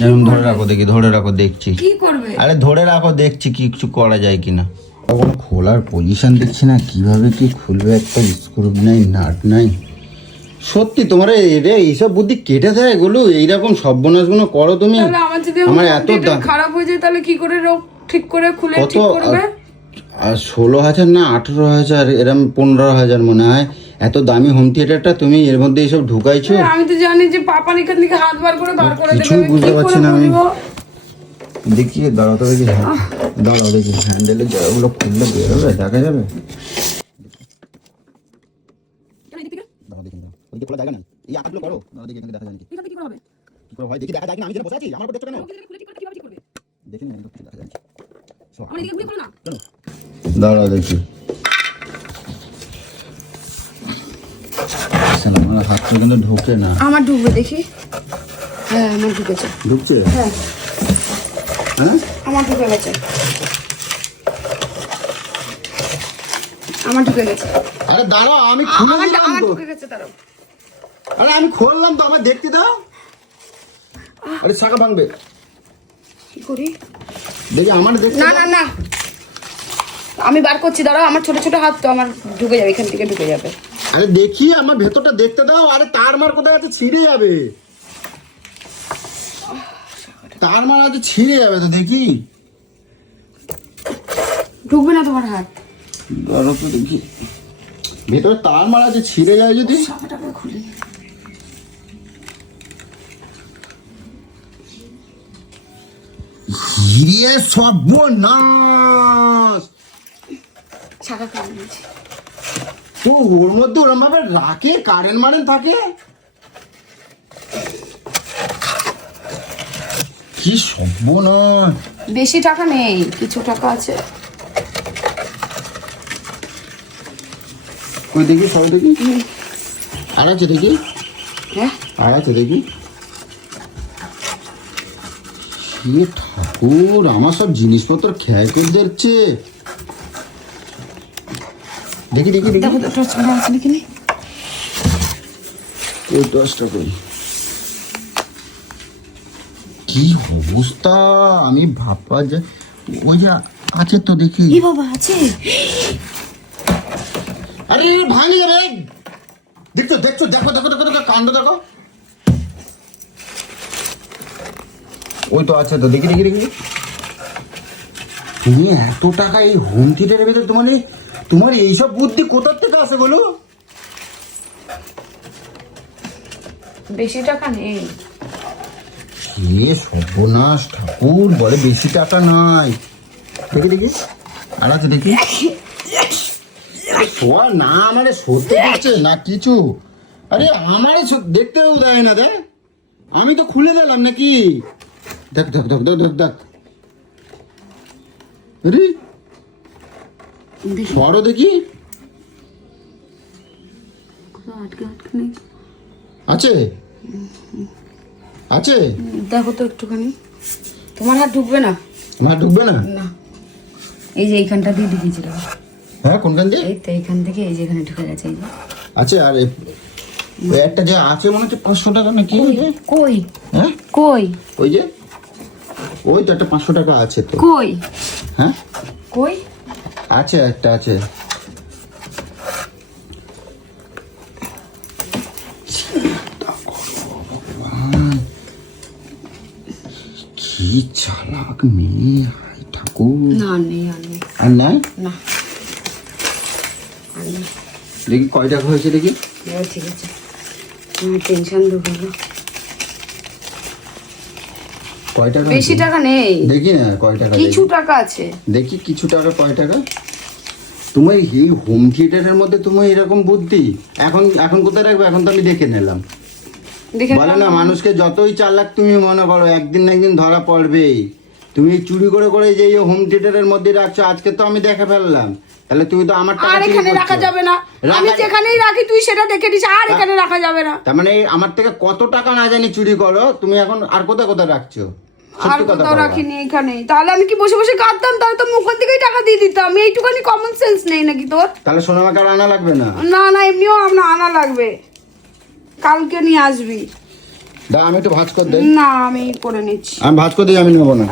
এরকম ধরে রাখো, দেখি, ধরে রাখো, দেখছি। কি করবে? আরে ধরে রাখো, দেখছি কি কিছু করা যায় কিনা। কোনো খোলার পজিশন দেখছি না, কিভাবে কি খুলবে, একটা স্ক্রু নাই, নাট নাই। সত্যি তোমার রে এইসব বুদ্ধি কেটে দেয় এগুলো, এইরকম সর্বনাশগুলো করো তুমি। তাহলে আমার যদি আমার এত এটা খারাপ হয়ে যায়, তাহলে কি করে রোগ ঠিক করে খুলে কত, ঠিক করবে? আর 16,000 না 18,000, এরম 15,000 মনে হয়। এত দামি হোম থিয়েটারটা তুমি এর মধ্যে এইসব ঢুকাইছো। আমি তো জানি যে পাপান এখান থেকে হাত বার করে বার করে দেবে। কিছুই আমি বুঝতে কি পারছি করে না আমি। বুঝবো? দেখি, দাঁড়াও তো দেখি, দাঁড়াও দেখি, হ্যান্ডেলে ওগুলো খুললে বেরোবে, দেখা যাবে। দাঁড়াও দেখি, ওই যে খোলা জায়গা নাই, এই আকাশগুলো করো, না দেখি এখানে দেখা যায় নাকি। এখান থেকে কি করা হবে? কি করে হয় দেখি, দেখা যায় কিনা? আমি যেখানে বসে আছি আমার উপর দেখছো কেন? ওকে যদি খুলে ঠিক করে কিভাবে ঠিক করবে? দেখি না, কিছু দেখা যায় নাকি। আমার এদিকে ঘুরে করো না। দাঁড়াও দেখি। আমার হাতটা কিন্তু ঢোকে না। আমার ঢুকবে দেখি। হ্যাঁ আমার ঢুকেছে। ঢুকছে? হ্যাঁ হ্যাঁ আমার ঢুকে গেছে। আমার ঢুকে গেছে। আরে দাঁড়াও, আমি খুলে আমার দিলাম আমার তো। ঢুকে গেছে দাঁড়াও। আরে আমি খুললাম তো, আমার দেখতে দাও। আরে চাকা ভাঙবে। কি করি? দেখি আমার দেখতে না দাও। না না আমি বার করছি দাঁড়াও, আমার ছোট ছোট হাত তো আমার ঢুকে যাবে, এখান থেকে ঢুকে যাবে। আরে দেখি আমার ভেতরটা দেখতে দাও। আরে তার মার কোথায় আছে, ছিঁড়ে যাবে। তার মার আছে, ছিঁড়ে যাবে তো। দেখি ঢুকবে না তোমার হাত। ধরো তো দেখি, ভেতরে তার মার আছে, ছিঁড়ে যায় যদি। চাকাটা করে খুলে নি। হিরে সর্বনাশ। চাকা খুলে নিয়েছি। ও ওর মধ্যে ওরম ভাবে রাখে, কারেন্ট মারেন্ট থাকে। কি সর্বনাশ। বেশি টাকা নেই, কিছু টাকা আছে। ওই দেখি, সবাই দেখি। আর আছে দেখি, হ্যাঁ আর আছে দেখি। হে ঠাকুর, আমার সব জিনিসপত্র খেয়াল করে যাচ্ছে। দেখি দেখি দেখি, দেখো তো টর্চ করা আছে নাকি নেই। ওই 10টা কই, কি অবস্থা। আমি ভাববা যে ওই যে আছে তো দেখি। এ বাবা আছে। আরে ভাঙে যাবে। দেখছো দেখছো, দেখো দেখো দেখো দেখো, কাণ্ড দেখো। ওই তো আছে তো, দেখি দেখি দেখি। তুমি এত টাকা এই হোম থিয়েটারের ভিতরে, তোমার এইসব বুদ্ধি কোথার থেকে আসে বলো? বেশি টাকা নেই। কে সর্বনাশ, ঠাকুর বলে বেশি টাকা নাই। দেখি দেখি, আর আছে দেখি। শোয়া না, আমারে সত্যি করছে না কিছু। আরে আমারে দেখতেও দেয় না। দেখ, আমি তো খুলে দিলাম নাকি। দেখ দেখ দেখ দেখ দেখ দেখ। আরে সরো দেখি। আটকে আটকে নেই। আছে আছে। দেখো তো একটুখানি। তোমার হাত ঢুকবে না। আমার ঢুকবে না। না এই যে এইখানটা দিয়ে ঢুকিয়েছিল। হ্যাঁ কোনখান দিয়ে? এই তো এইখান থেকে এই যে এখানে ঢুকে গেছে। এই যে আছে। আর ওই একটা যে আছে মনে হচ্ছে 500 টাকা নাকি। কই হ্যাঁ কই ওই যে, ওই তো একটা 500 টাকা আছে তো। কই হ্যাঁ কই আছে, একটা আছে। কি চালাক মেয়ে, হায় ঠাকুর। না নেই আর নেই। আর নাই? না আর নেই। দেখি কয় টাকা হয়েছে দেখি। ঠিক আছে, আমার টেনশন দূর হলো। কয় টাকা বেশি হয়েছে? টাকা নেই, দেখি না কয় টাকা। কিছু দেখি। টাকা আছে। দেখি কিছু টাকা, কয় টাকা। তোমার এই হোম থিয়েটারের মধ্যে তোমার এরকম বুদ্ধি। এখন এখন কোথায় রাখবে? এখন তো আমি দেখে নিলাম। দেখে বলে না, মানুষকে যতই চালাক তুমি মনে করো, একদিন না একদিন ধরা পড়বেই। তুমি চুরি করে করে যে এই হোম থিয়েটারের মধ্যে রাখছো, আজকে তো আমি দেখে ফেললাম। তাহলে তুমি তো আমার টাকা আর চুরি এখানে করছো। রাখা যাবে না। আমি যেখানেই রাখি তুই সেটা দেখে দিস। আর এখানে রাখা যাবে না। তার মানে আমার থেকে কত টাকা না জানি চুরি করো তুমি, এখন আর কোথায় কোথায় রাখছো? আর সত্যি কথা কোথাও বলো। রাখিনি এখানে। তাহলে আমি কি বসে বসে কাঁদতাম? তাহলে তো মুখের দিকেই টাকা দিয়ে দিতাম। এইটুখানি কমন সেন্স নেই নাকি তোর? তাহলে সোনামাকে আর আনা লাগবে না। না না, এমনিও আমরা আনা লাগবে। কালকে নিয়ে আসবি। দা আমি একটু ভাজ করে দেই। না আমি করে নিচ্ছি। আমি ভাজ করে দিই, আমি নেবো না।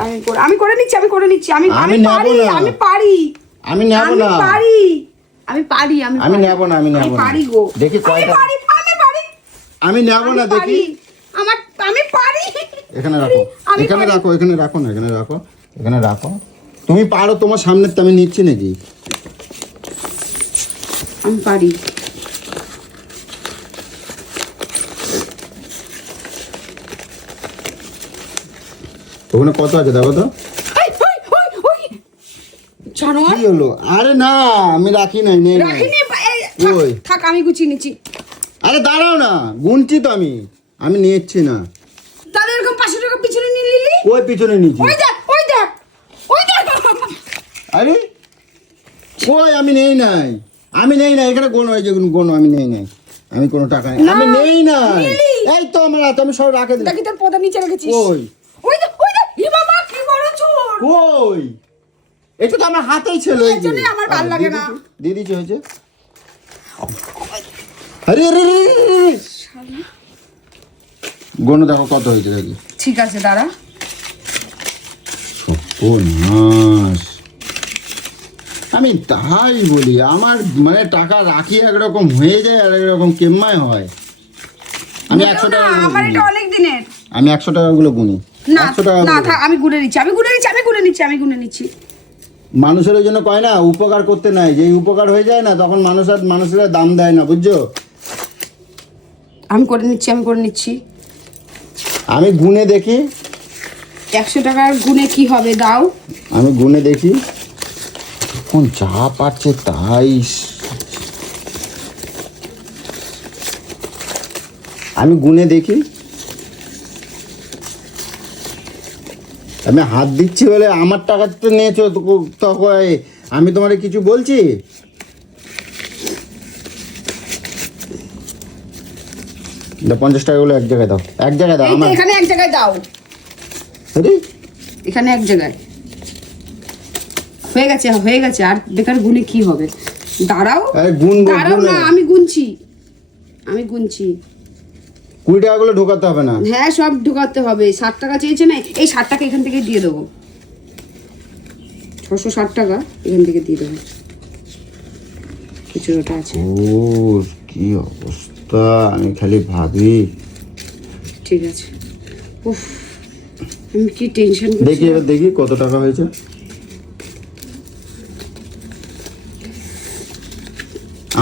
আমি করে নিচ্ছি। আমি করে নিচ্ছি। আমি আমি আমি নেবো পারি। না। আমি পারি। আমি নেবো আমি না। পারি। আমি পারি। আমি পারি। নেবো না, আমি নেবো আমি না। পারি গো। দেখি আমি কয়টা। পারি। আমি পারি। আমি নেবো না, আমি দেখি। পারি। আমি পারি। এখানে রাখো, আমি এখানে পারি। রাখো, এখানে রাখো না, এখানে রাখো, এখানে রাখো। তুমি পারো, তোমার সামনে তো আমি নিচ্ছি নাকি। আমি পারি। ওখানে কত আছে দেখো তো। জানোয়ার কি হলো? আরে না, আমি রাখি নাই, নেই নাই। রাখিনি। ওই। থাক আমি গুছিয়ে নিচ্ছি। আরে দাঁড়াও না, গুনছি তো আমি নিচ্ছি না। তাহলে এরকম 500 টাকা পিছনে নিয়ে নিলি? ওই পিছনে নিচ্ছি। ওই দেখ ওই দেখ ওই দেখ। আরে কই, আমি নেই নাই এখানে কোনো এই যে কোনো আমি নেই নাই, আমি কোনো টাকা নেই, আমি নেই নাই। নিলি। এই তো আমার হাতে, আমি সব রাখে দিই। দেখি তোর পদা নিচে রেখেছিস। ওই ওই দেখ ই বাবা কি বড় চোর। ওই এটা তো আমার হাতেই ছিল। এই এই জন্যই আমার ভাল লাগে না। দিদি কি হয়েছে? আরে আরে গনো দেখো কত হয়েছে দেখি। ঠিক আছে দাঁড়া। সর্বনাশ, আমি তাই বলি, আমার মানে টাকা রাখি একরকম হয়ে যায় আর একরকম কেম্মায় হয়। আমি 100 টাকা আমার এটা অনেক দিনের। আমি 100 টাকাগুলো গুনি। না 100 টাকা না থাক, আমি গুনে নিচ্ছি। মানুষের ওই জন্য কয় না, উপকার করতে নাই, যে উপকার হয়ে যায় না তখন মানুষেরা দাম দেয় না, বুঝছো? আমি করে নিচ্ছি। আমি গুনে দেখি 100 টাকার গুনে কি হবে দাও। আমি গুনে দেখি কোন যা পাচ্ছে তাই। আমি গুনে দেখি, আমি হাত দিচ্ছি বলে আমার টাকা তো নিয়েছো, তখন আমি তোমারে কিছু বলছি? না, 50 টাকাগুলো এক জায়গায় দাও, এক জায়গায় দাও। এই তো আমার এখানে এক জায়গায় দাও। আরে এখানে এক জায়গায় হয়ে গেছে। আর বেকার গুনে কি হবে? দাঁড়াও দাঁড়াও না, আমি গুনছি। 20 টাকাগুলো ঢোকাতে হবে না? হ্যাঁ সব ঢোকাতে হবে। 60 টাকা চেয়েছে না, এই 60 টাকা এখান থেকে দিয়ে দেবো। 660 টাকা এখান থেকে দিয়ে দেবো। কিছু ওটা আছে। ওর কি অবস্থা, আমি খালি ভাবি। ঠিক আছে। উফ, আমি কি টেনশন দেখি করছি। এবার দেখি কত টাকা হয়েছে।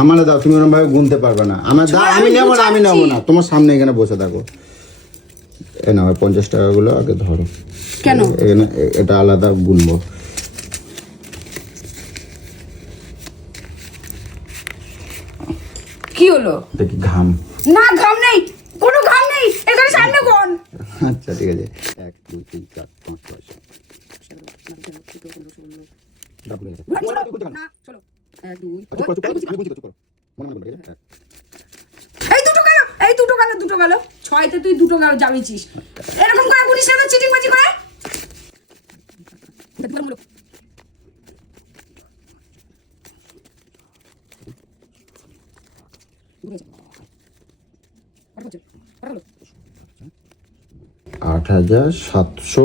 আমার দাও, তুমি ওরকম ভাবে গুনতে পারবে না। আমার দাও, আমি নেবো না, তোমার সামনে এখানে বসে থাকো। এ না, 50 টাকাগুলো আগে ধরো। কেন? এখানে এটা আলাদা গুনবো। কি হলো? দেখি ঘাম। না ঘাম নেই, কোনো ঘাম নেই, এখানে সামনে কোন। আচ্ছা ঠিক আছে। 1 2 3 4 5 6 না চলো 1 2 এই দুটো গেল 6তে তুই দুটো গেল যাবিছিস। এরকম করে গুনিস না, চিটিং বাজি করে। আট 8700।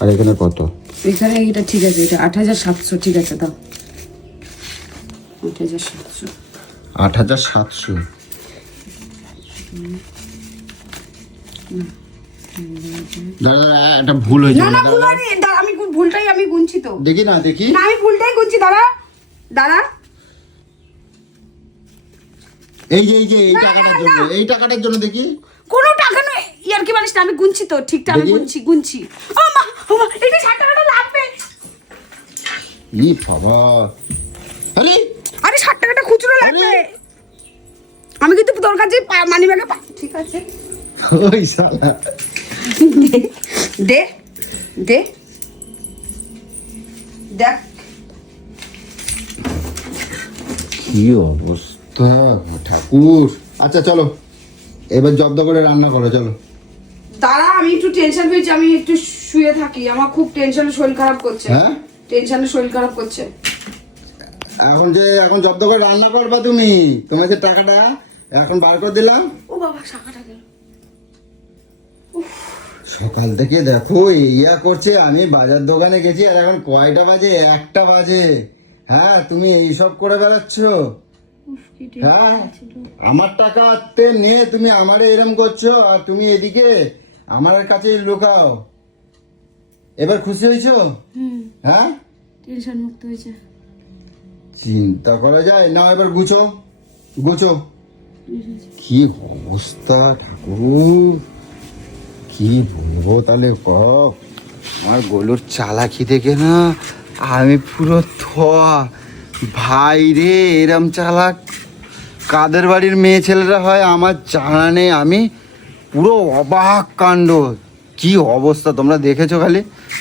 আর এখানে কত? এখানে এটা ঠিক আছে, এটা 8700 ঠিক আছে দাও। 8700 8700। দাদা একটা ভুল হয়েছে। না ভুল হয়নি, আমি ভুলটাই আমি গুনছি তো। দেখি না, দেখি না আমি ভুলটাই গুনছি। দাঁড়া এই যে এই টাকাটার জন্য দেখি। কোনো টাকা নয়, ইয়ার কি বলিস না, আমি গুনছি তো ঠিকঠাক। আমি গুনছি। ও মা এটা 60 টাকাটা লাগবে। ই বাবা, আরে 60 টাকাটা খুচরো লাগবে। আমি কিন্তু তোর কাছে মানি ব্যাগে ঠিক আছে। ওই শালা দে দেখ কি অবস্থা ঠাকুর। আচ্ছা চলো এবার জব্দ করে রান্না করো, চলো। দাঁড়া, আমি একটু টেনশন পেয়েছি, আমি একটু শুয়ে থাকি। আমার খুব টেনশনে শরীর খারাপ করছে। হ্যাঁ টেনশনে শরীর খারাপ করছে। এখন জব্দ করে রান্না করবা তুমি। তোমার যে টাকাটা এখন বার করে দিলাম। ও বাবা টাকাটা গেল। সকাল থেকে দেখো ইয়া করছে, আমি বাজার দোকানে গেছি আর এখন কয়টা বাজে? 1টা বাজে। হ্যাঁ তুমি এইসব করে বেড়াচ্ছ। হ্যাঁ আমার টাকাতে নিয়ে তুমি আমারে এরম করছো, আর তুমি এদিকে আমার কাছে লুকাও। এবার খুশি হয়েছো? হ্যাঁ টেনশন মুক্ত হয়েছে। চিন্তা করা যায় না। এবার গুছো। কি অবস্থা ঠাকুর, কি বলবো তাহলে আমার গলুর চালাকি দেখে না আমি পুরো থোয়া। ভাই রে এরম চালাক কাদের বাড়ির মেয়ে ছেলেরা হয় আমার জানা নেই, আমি পুরো অবাক কাণ্ড। কি অবস্থা তোমরা দেখেছো খালি।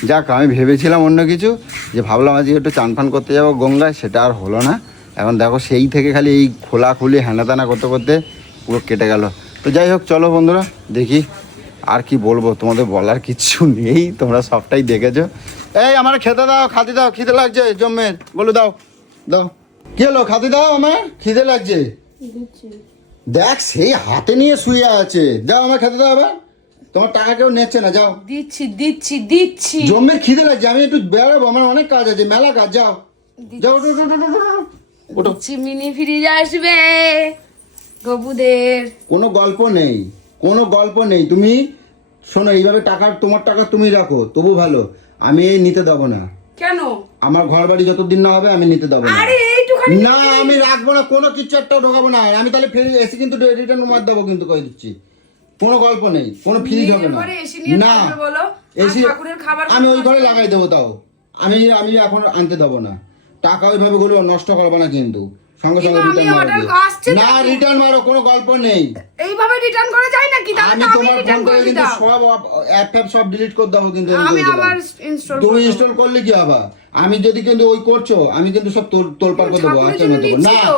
যাক, আমি ভেবেছিলাম অন্য কিছু, যে ভাবলাম আজকে একটু চান ফান করতে যাবো গঙ্গায়, সেটা আর হলো না। এখন দেখো সেই থেকে খালি এই খোলাখুলি হ্যানাতানা করতে করতে পুরো কেটে গেল। তো যাই হোক, চলো বন্ধুরা দেখি। আর কি বলবো, তোমাদের বলার কিচ্ছু নেই, তোমরা সবটাই দেখেছো। এই আমার খেতে দাও, খাতে দাও, খিদে লাগছে জম্মের। বলো দাও দাও, কি হলো? খাতে দাও, আমার খিদে লাগছে। দেখ সেই হাতে নিয়ে শুয়ে আছে। যাও আমার খেতে দাও। আবার তোমার টাকা কেউ নিচ্ছে না, যাও। দিচ্ছি দিচ্ছি দিচ্ছি। জম্মের খিদে লাগছে, আমি একটু বেরোবো, আমার অনেক কাজ আছে, মেলা কাজ। যাও যাও, ওঠো, ওঠো, ওঠো, ওঠো, ওঠো। দিচ্ছি, মিনি ফ্রিজ আসবে গবুদের। কোনো গল্প নেই, কোনো গল্প নেই। তুমি শোনো, এইভাবে টাকা, তোমার টাকা তুমি রাখো তবু ভালো, আমি এই নিতে দেবো না। কেন? আমার ঘর বাড়ি যতদিন না হবে আমি নিতে দেবো না। আরে এইটুখানি না, আমি রাখবো না, কোনো কিছু একটাও ঢোকাবো না। আমি তাহলে ফ্রি এসি কিন্তু রিটার্ন মার দেবো, কিন্তু কই দিচ্ছি। কোনো গল্প নেই, কোনো ফ্রিজ হবে না। ঘরে এসি নিয়ে না থাকবে বলো, এসি ঠাকুরের খাবার আমি ওই ঘরে লাগাই দেবো। তাও আমি আমি এখন আনতে দেবো না। টাকা ওইভাবে গুলো নষ্ট করবো না, কিন্তু সঙ্গে সঙ্গে কিন্তু আমি রিটার্ন মারো order দিয়ে। আসছে না, দেখো। রিটার্ন মারো, কোনো গল্প নেই। এইভাবে রিটার্ন করা যায় নাকি? তাহলে আমি তো আমি তোমার ফোন রিটার্ন করে করে কিন্তু দিতাম। সব অ্যাপ ট্যাপ সব ডিলিট করে দেবো, কিন্তু এরকম আমি করে দিলাম। আবার ইনস্টল তুমি ইনস্টল করলে কি হবে? আমি যদি কিন্তু ওই করছো, আমি কিন্তু সব তোলপাড় করে দেবো, ঠাকুরের আচ্ছা জন্য দেবো নিচ্ছি না। তো।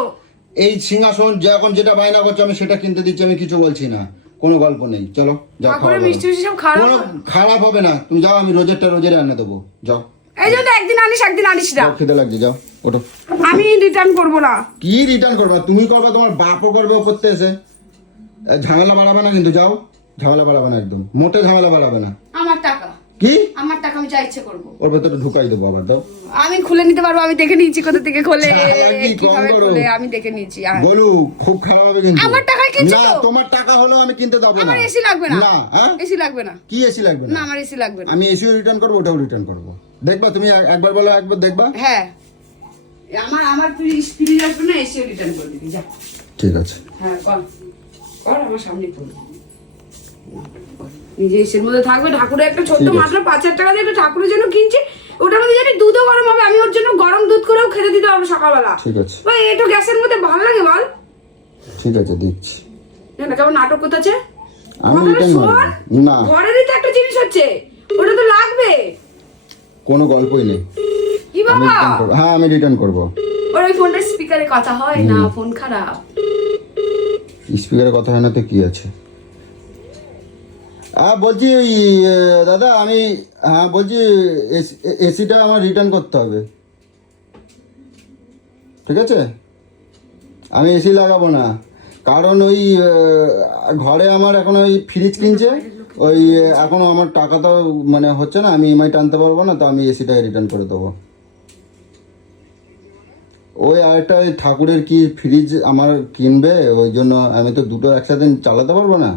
এই সিংহাসন যখন যেটা বায়না করছো আমি সেটা কিনতে দিচ্ছি, আমি কিছু বলছি না, কোনো গল্প নেই। চলো যাও, খাওয়া ঠাকুরের দাও। মিষ্টি মিষ্টি সব খারাপ। কোনো খারাপ হবে না, তুমি যাও, আমি রোজেরটা রোজের এনে দেবো। যাও, এই জন্য একদিন আনিস একদিন আনিস না। যাও, খেতে লাগছে, যাও ওঠো। আমি রিটার্ন করবো না। কি রিটার্ন করবে? তুমি করবে, তোমার বাপও করবে করতে এসে। ঝামেলা বাড়াবে না কিন্তু, যাও। ঝামেলা বাড়াবে না, একদম মোটে ঝামেলা বাড়াবে না। আমার টাকা, কি? আমার টাকা আমি যা ইচ্ছে করবো। ওর ভেতরে ঢুকাই দেবো আবার, দাও। আমি খুলে নিতে পারবো, আমি দেখে নিয়েছি কোথা থেকে খোলে, চালাকি কম কিভাবে করো। খোলে আমি দেখে নিয়েছি। বলু খুব খারাপ হবে কিন্তু। আমার টাকায় কিনছো না, তো? তোমার টাকা হলো আমি কিনতে দেবো না। আমার এসি লাগবে না। না, হ্যাঁ? এসি লাগবে না। কি এসি লাগবে না না? আমার এসি লাগবে না। আমি এসিও রিটার্ন করবো, ওটাও রিটার্ন করবো। দেখবা তুমি, একবার বলো, একবার দেখবা। হ্যাঁ, আমার ফ্রিজ আসবে না, এসিও রিটার্ন করে দিবি যা। ঠিক আছে। হ্যাঁ কর কর, আমার সামনে করবি। নিজে এসির মধ্যে থাকবে। ঠাকুরের একটা ছোট্ট ঠিক আছে। মাত্র 5,000 টাকা দিয়ে একটা ঠাকুরের জন্য কিনছি, ওটার মধ্যে জানি দুধও গরম হবে, আমি ওর জন্য গরম দুধ করেও খেতে দিতে পারবো সকালবেলা। ঠিক আছে, ভাই একটু গ্যাসের মধ্যে ভালো লাগে বল? ঠিক আছে, দিচ্ছি। না কেমন নাটক করতেছে। আমি রিটার্ন মারবো না। ঘরেরই তো একটা জিনিস হচ্ছে, ওটা তো লাগবে। কোনো গল্পই নেই। কি আমি বাবা, রিটার্ন করবো। হ্যাঁ, আমি রিটার্ন করবো। ওর ওই ফোনটা স্পিকারে কথা হয় না, ফোন খারাপ। স্পিকারে কথা হয় না তো কি আছে? হ্যাঁ বলছি, ওই দাদা আমি, হ্যাঁ বলছি এসিটা আমার রিটার্ন করতে হবে, ঠিক আছে? আমি এসি লাগাবো না, কারণ ওই ঘরে আমার এখন ওই ফ্রিজ কিনছে, ওই এখনো আমার টাকাটাও মানে হচ্ছে না, আমি ইএমআই টানতে পারবো না, তো আমি এসিটা রিটার্ন করে দেবো। ওই আরেকটা ওই ঠাকুরের কি ফ্রিজ আমার কিনবে, ওই জন্য আমি তো দুটো একসাথে চালাতে পারবো না।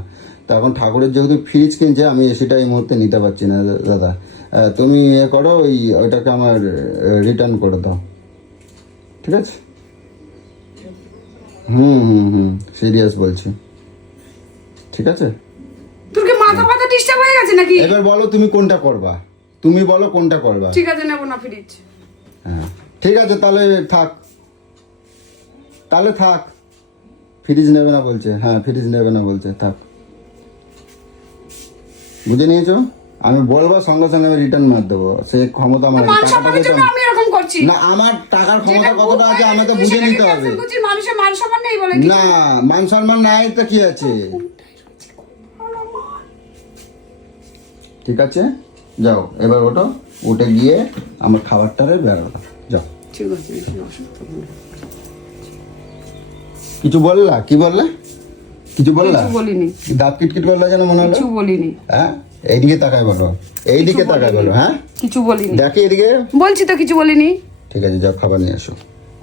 তো এখন ঠাকুরের যেহেতু ফ্রিজ কিনছে, আমি এসিটা এই মুহূর্তে নিতে পারছি না দাদা। তুমি করো, ওইটাকে আমার রিটার্ন করে দাও, ঠিক আছে? সিরিয়াস বলছি, ঠিক আছে? তোর কি মাথা পাতা ডিস্টার্ব হয়ে গেছে নাকি? এবার বলো তুমি কোনটা করবা, তুমি বলো কোনটা করবা। ঠিক আছে, নেবো না ফ্রিজ। হ্যাঁ ঠিক আছে, তাহলে থাক, তাহলে থাক। ফ্রিজ নেবে না বলছে, হ্যাঁ ফ্রিজ নেবে না বলছে, থাক। বুঝে নিয়েছো? আমি বলবো সঙ্গে সঙ্গে আমি রিটার্ন মার দেবো, সে ক্ষমতা আমার আছে। মান টাকাটা সম্মানের দিতে জন্য আমি এরকম করছি না, আমার টাকার ক্ষমতা কতটা আছে আমাকে বুঝে নিতে হবে। মানুষের মান সম্মান নেই বলে না, মান সম্মান নাই তো কি আছে? ঠিক আছে, যাও এবার ওঠো, উঠে গিয়ে আমার খাবারটারে বেরো, যাও। ঠিক আছে, অসুবিধা নেই। কিছু বললা? কি বললে? কিছু বললা? কিছু বলিনি, দাঁত কিটকিট করলা যেন মনে হলো। কিছু বলিনি। হ্যাঁ, এইদিকে তাকায় বলো, এইদিকে তাকায় বলো। হ্যাঁ কিছু বলিনি, দেখি এদিকে। বলছি তো কিছু বলিনি। ঠিক আছে, যাও খাবার নিয়ে এসো।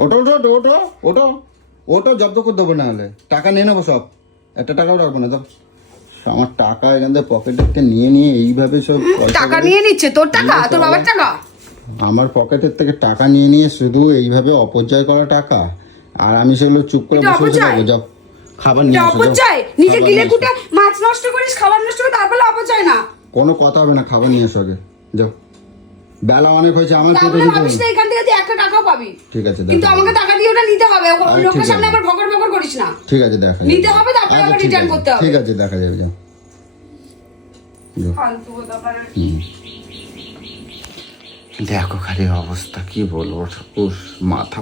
ওটো ওটো ওটো ওটো ওটো ওটো, জব্দ করে দেবো, না হলে টাকা নিয়ে নেবো সব, একটা টাকাও রাখবো না। যাও, আমার টাকা এখান থেকে পকেটে নিয়ে নিয়ে এইভাবে সব পয়সা টাকা করে- নিয়ে নিচ্ছে, তোর টাকা, তোর বাবার টাকা। আমার পকেটের থেকে টাকা নিয়ে নিয়ে শুধু এইভাবে অপচয় করা টাকা, আর আমি সেগুলো চুপ করে এটা বসে বসে অপচয়? খাবো। যাও খাবার নিয়ে এটা এসো, যাও। অপচয়, নিজে খাবার গিলে নিয়ে এসো। কুটে মাছ নষ্ট করিস, খাবার নষ্ট করে, তারপরে অপচয় না। কোনো কথা হবে না, খাবার নিয়ে এসো আগে, যাও বেলা অনেক হয়েছে আমার তার কেটে মানে দিতে ভাবিস হবে। না এখান থেকে তুই একটা টাকাও পাবি। ঠিক আছে কিন্তু দেখো। আমাকে টাকা দিয়ে ওটা নিতে হবে, ঠিক লোকের আছে। সামনে আবার ভগর ভগর করিস না। ঠিক আছে দেখা যাবে। নিতে হবে, তারপরে আচ্ছা, আবার ঠিক রিটার্ন আছে, করতে হবে। ঠিক আছে দেখা যাবে যাও। যাও। ফালতু কথা পারে। হুম। দেখো খালি অবস্থা, কি বলবো, উস মাথা